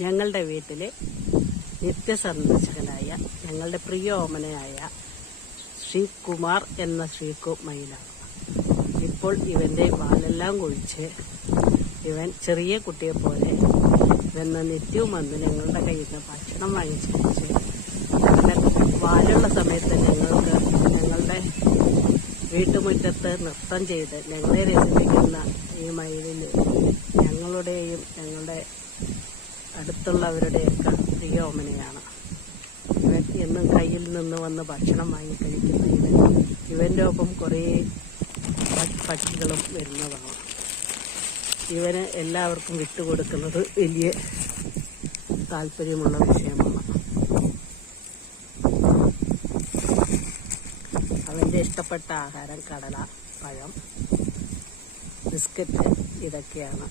ഞങ്ങളുടെ വീട്ടിലെ നിത്യസന്ദർശകനായ ഞങ്ങളുടെ പ്രിയ ഓമനയായ ശ്രീകുമാർ എന്ന ശ്രീകു മയിലാണ് ഇപ്പോൾ ഇവന്റെ വാലെല്ലാം കുഴിച്ച് ഇവൻ ചെറിയ കുട്ടിയെ പോലെ ഇവന്ന് നിത്യവും വന്ന് ഞങ്ങളുടെ കയ്യിൽ നിന്ന് ഭക്ഷണം വാങ്ങിച്ച് വാലുള്ള സമയത്ത് ഞങ്ങൾക്ക് ഞങ്ങളുടെ വീട്ടുമുറ്റത്ത് നൃത്തം ചെയ്ത് ഞങ്ങളെ രസിപ്പിക്കുന്ന ഈ മയിലിൽ ഞങ്ങളുടെയും ഞങ്ങളുടെ അടുത്തുള്ളവരുടെയൊക്കെ പ്രിയോമനയാണ് ഇവൻ എന്നും കയ്യിൽ നിന്ന് വന്ന് ഭക്ഷണം വാങ്ങി കഴിക്കുന്ന ഇവൻ ഇവന്റെ ഒപ്പം കുറേ പക്ഷികളും വരുന്നതാണ്. ഇവന് എല്ലാവർക്കും വിട്ടുകൊടുക്കുന്നത് വലിയ താല്പര്യമുള്ള വിഷയമാണ്. അവന്റെ ഇഷ്ടപ്പെട്ട ആഹാരം കടല പഴം ബിസ്ക്കറ്റ് ഇതൊക്കെയാണ്.